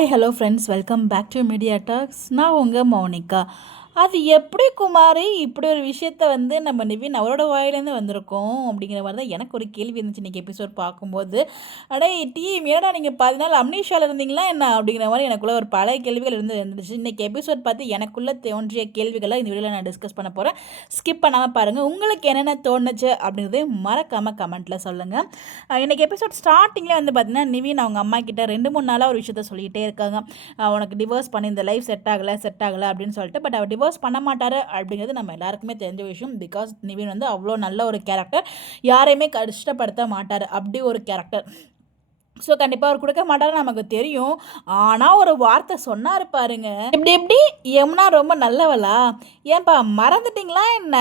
Hi hello friends, welcome back to media talks. நான் உங்கள் மௌனிகா. அது எப்படி குமாரி இப்படி ஒரு விஷயத்த வந்து நம்ம நிவின் அவரோட வாயிலேருந்து வந்திருக்கோம் அப்படிங்கிற மாதிரி தான் எனக்கு ஒரு கேள்வி இருந்துச்சு இன்றைக்கி எபிசோட் பார்க்கும்போது. அடே டீம், ஏன்னா நீங்கள் 10 நாள் அம்னீஷாவில் இருந்தீங்களா என்ன அப்படிங்கிற மாதிரி எனக்குள்ளே ஒரு பல கேள்விகள் இருந்துச்சு. இன்றைக்கி எபிசோட் பார்த்து எனக்குள்ளே தோன்றிய கேள்விகளை இந்த வீடியோவில் நான் டிஸ்கஸ் பண்ண போகிறேன். ஸ்கிப் பண்ணாமல் பாருங்கள். உங்களுக்கு என்னென்ன தோணுச்சு அப்படிங்கிறது மறக்காமல் கமெண்ட்டில் சொல்லுங்கள். இன்றைக்கி எபிசோட் ஸ்டார்டிங்கில் வந்து பார்த்தீங்கன்னா நிவின் அவங்க அம்மா கிட்ட 2-3 நாளாக ஒரு விஷயத்த சொல்லிகிட்டே இருக்காங்க. உனக்கு டிவோர்ஸ் பண்ணி இந்த லைஃப் செட் ஆகலை அப்படின்னு சொல்லிட்டு. பட் அவர் டிவோர்ஸ் பண்ண மாட்டார் அப்படிங்கிறது நம்ம எல்லாருக்குமே தெரிஞ்ச விஷயம். பிகாஸ் நிவின் வந்து அவ்வளோ நல்ல ஒரு கேரக்டர், யாரையுமே கஷ்டப்படுத்த மாட்டார், அப்படி ஒரு கேரக்டர். ஸோ கண்டிப்பாக அவர் கொடுக்க மாட்டாருன்னு நமக்கு தெரியும். ஆனால் ஒரு வார்த்தை சொன்னார் பாருங்க, எப்படி யமுனா ரொம்ப நல்லவளா? ஏன்பா மறந்துட்டிங்களா என்ன?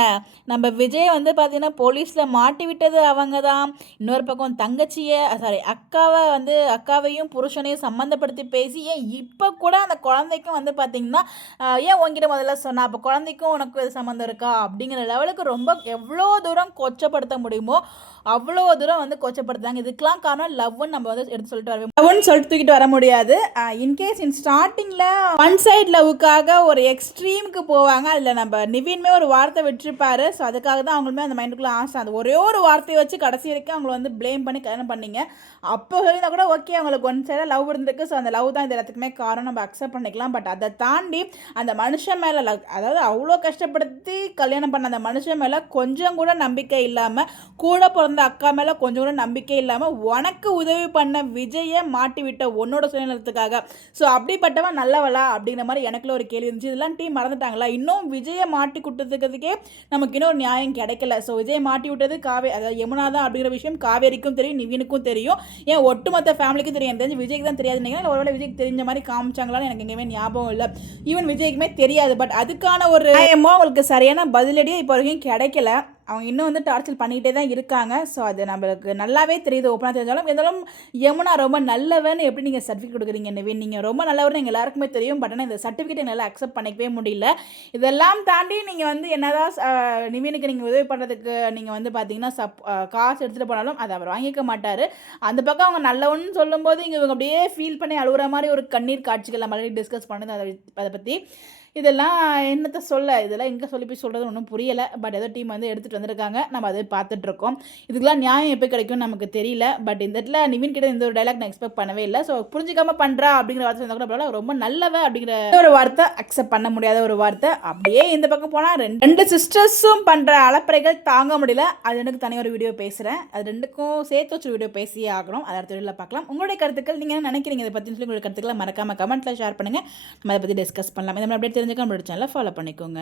நம்ம விஜய் வந்து பார்த்தீங்கன்னா போலீஸில் மாட்டி விட்டது அவங்க தான். இன்னொரு பக்கம் தங்கச்சியை அக்காவையும் புருஷனையும் சம்மந்தப்படுத்தி பேசி, ஏன் இப்போ கூட அந்த குழந்தைக்கும் வந்து பார்த்தீங்கன்னா ஏன் உங்ககிட்ட முதல்ல சொன்னா, அப்போ குழந்தைக்கும் உனக்கு இது சம்மந்தம் இருக்கா அப்படிங்கிற லெவலுக்கு ரொம்ப எவ்வளோ தூரம் கொச்சப்படுத்த முடியுமோ அவ்வளோ தூரம் வந்து கொச்சப்படுத்தாங்க. இதுக்கெல்லாம் காரணம் லவ்னு நம்ம வந்து எடுத்து சொல்லிட்டு வரவே லவ்னு சொல்லிட்டு தூக்கிட்டு வர முடியாது. இன்கேஸ் ஸ்டார்டிங்கில் ஒன் சைட் லவ்வுக்காக ஒரு எக்ஸ்ட்ரீமுக்கு போவாங்க. அதில் நம்ம நிவின்மே ஒரு வார்த்தை விட்டுருப்பாரு. ஸோ அதுக்காக தான் அவங்களுமே அந்த மைண்டுக்குள்ளே ஆசை. அது ஒரே ஒரு வார்த்தையை வச்சு கடைசி வரைக்கும் அவங்களை வந்து ப்ளேம் பண்ணி கல்யாணம் பண்ணிங்க. அப்போ சொல்லியிருந்தா கூட ஓகே, அவங்களுக்கு ஒன் சைடாக லவ் இருந்திருக்கு. ஸோ அந்த லவ் தான் இது எல்லாத்துக்குமே காரணம், நம்ம அக்செப்ட் பண்ணிக்கலாம். பட் அதை தாண்டி அந்த மனுஷன் மேலே அதாவது அவ்வளோ கஷ்டப்படுத்தி கல்யாணம் பண்ண அந்த மனுஷன் மேலே கொஞ்சம் கூட நம்பிக்கை இல்லாமல், கூட பிறந்த அக்கா மேலே கொஞ்சம் கூட நம்பிக்கை இல்லாமல், உனக்கு உதவி பண்ண விஜயை மாட்டி விட்ட உன்னோட சுயநலத்துக்காக. ஸோ அப்படிப்பட்டவன் நல்லவளா அப்படிங்கிற மாதிரி எனக்குள்ள ஒரு கேள்வி இருந்துச்சு. இதெல்லாம் டீம் மறந்துட்டாங்களா? இன்னும் விஜயை மாட்டி கொடுத்ததுக்கே நமக்கு இன்னும் ஒரு நியாயம் கிடைக்கல. ஸோ விஜயை மாட்டி விட்டது அதாவது யமுனா தான் அப்படிங்கிற விஷயம் காவேரிக்கும் தெரியும், நிவினுக்கும் தெரியும், ஏன் ஒட்டுமொத்த ஃபேமிலிக்கும் தெரியும். எனக்கு தெரிஞ்சு விஜய்க்கு தான் தெரியாது நினைக்கிறேன். ஒருவேளை விஜய்க்கு தெரிஞ்ச மாதிரி காமிச்சாங்களான்னு எனக்கு எங்கேயுமே ஞாபகம் இல்லை. ஈவன் விஜய்க்குமே தெரியாது. பட் அதுக்கான ஒரு நியாயமோ அவங்களுக்கு சரியான பதிலடியே இப்போ வரைக்கும் கிடைக்கல. அவங்க இன்னும் வந்து டார்ச்சர் பண்ணிக்கிட்டே தான் இருக்காங்க. ஸோ அது நம்மளுக்கு நல்லாவே தெரியுது, ஓப்பனாக தெரிஞ்சாலும். இருந்தாலும் யமுனா ரொம்ப நல்லவன்னு எப்படி நீங்கள் சர்டிஃபிகேட் கொடுக்குறீங்க நிவின்? நீங்கள் ரொம்ப நல்லவர்னு எங்கள் எல்லாருக்குமே தெரியும். பட் ஆனால் இந்த சர்டிஃபிகேட் என்னால் அக்செப்ட் பண்ணிக்கவே முடியல. இதெல்லாம் தாண்டி நீங்கள் வந்து என்னதான் நிவினுக்கு நீங்கள் உதவி பண்ணுறதுக்கு நீங்கள் வந்து பார்த்தீங்கன்னா காசு எடுத்துகிட்டு போனாலும் அதை அவர் வாங்கிக்க மாட்டார். அந்த பக்கம் அவங்க நல்லவன்னு சொல்லும்போது இவங்க அப்படியே ஃபீல் பண்ணி அழுகுற மாதிரி ஒரு கண்ணீர் காட்சிகள் நம்ம ஆல்ரெடி டிஸ்கஸ் பண்ணுது. அதை பற்றி இதெல்லாம் என்னத்தை சொல்ல, இதெல்லாம் எங்கே சொல்லி போய் சொல்கிறது ஒன்றும் புரியலை. பட் ஏதோ டீம் வந்து எடுத்துகிட்டு வந்திருக்காங்க, நம்ம அதை பார்த்துட்ருக்கோம். இதுக்கெல்லாம் நியாயம் எப்போ கிடைக்கும்னு நமக்கு தெரியல. பட் இந்த இடத்துல நிவின் கிட்ட இந்த ஒரு டைலாக் நான் எக்ஸ்பெக்ட் பண்ணவே இல்லை. ஸோ புரிஞ்சிக்காம பண்ணுறா அப்படிங்கிற வார்த்தை இருந்தால் கூட பரவாயில்ல, ரொம்ப நல்லவ அப்படிங்கிற ஒரு வார்த்தை அக்செப்ட் பண்ண முடியாத ஒரு வார்த்தை. அப்படியே இந்த பக்கம் போனால் ரெண்டு சிஸ்டர்ஸும் பண்ணுற அலப்பறைகள் தாங்க முடியல. அது எனக்கு தனியாக ஒரு வீடியோ பேசுகிறேன். அது ரெண்டுக்கும் சேர்த்து வச்சு வீடியோ பேசியே ஆகணும். அதை அடுத்த வீடியோவில் பார்க்கலாம். உங்களுடைய கருத்துக்கள் நீங்கள் என்ன நினைக்கிறீங்க இதை பற்றி சொல்லி உங்களுடைய கருத்துக்களை மறக்காமல் கமெண்ட்டில் ஷேர் பண்ணுங்கள். நம்ம அதை பற்றி டிஸ்கஸ் பண்ணலாம். இந்த மாதிரி அப்படியே தெரிஞ்சுக்க நம்மளோட சேனலை ஃபாலோ பண்ணிக்கோங்க.